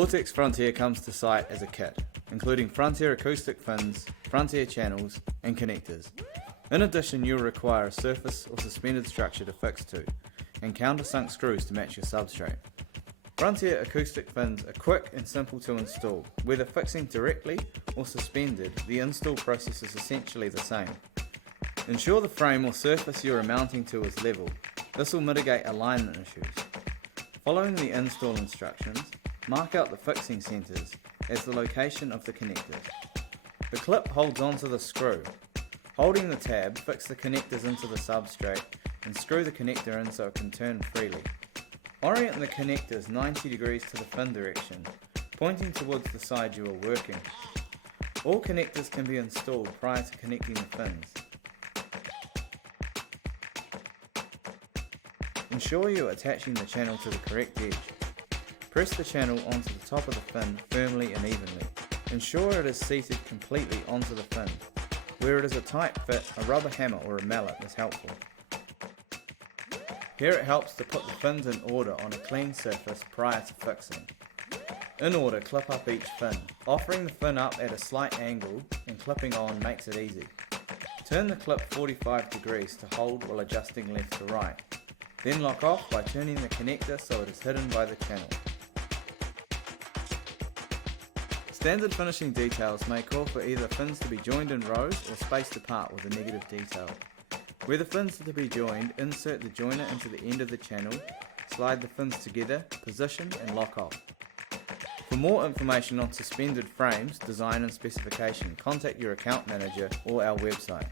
Vortex Frontier comes to site as a kit, including Frontier acoustic fins, Frontier channels and connectors. In addition, you'll require a surface or suspended structure to fix to, and countersunk screws to match your substrate. Frontier acoustic fins are quick and simple to install. Whether fixing directly or suspended, the install process is essentially the same. Ensure the frame or surface you are mounting to is level. This will mitigate alignment issues. Following the install instructions, mark out the fixing centres as the location of the connectors. The clip holds onto the screw. Holding the tab, fix the connectors into the substrate and screw the connector in so it can turn freely. Orient the connectors 90 degrees to the fin direction, pointing towards the side you are working. All connectors can be installed prior to connecting the fins. Ensure you are attaching the channel to the correct edge. Press the channel onto the top of the fin firmly and evenly. Ensure it is seated completely onto the fin. Where it is a tight fit, a rubber hammer or a mallet is helpful. Here it helps to put the fins in order on a clean surface prior to fixing. In order, clip up each fin. Offering the fin up at a slight angle and clipping on makes it easy. Turn the clip 45 degrees to hold while adjusting left to right. Then lock off by turning the connector so it is hidden by the channel. Standard finishing details may call for either fins to be joined in rows or spaced apart with a negative detail. Where the fins are to be joined, insert the joiner into the end of the channel, slide the fins together, position and lock off. For more information on suspended frames, design and specification, contact your account manager or our website.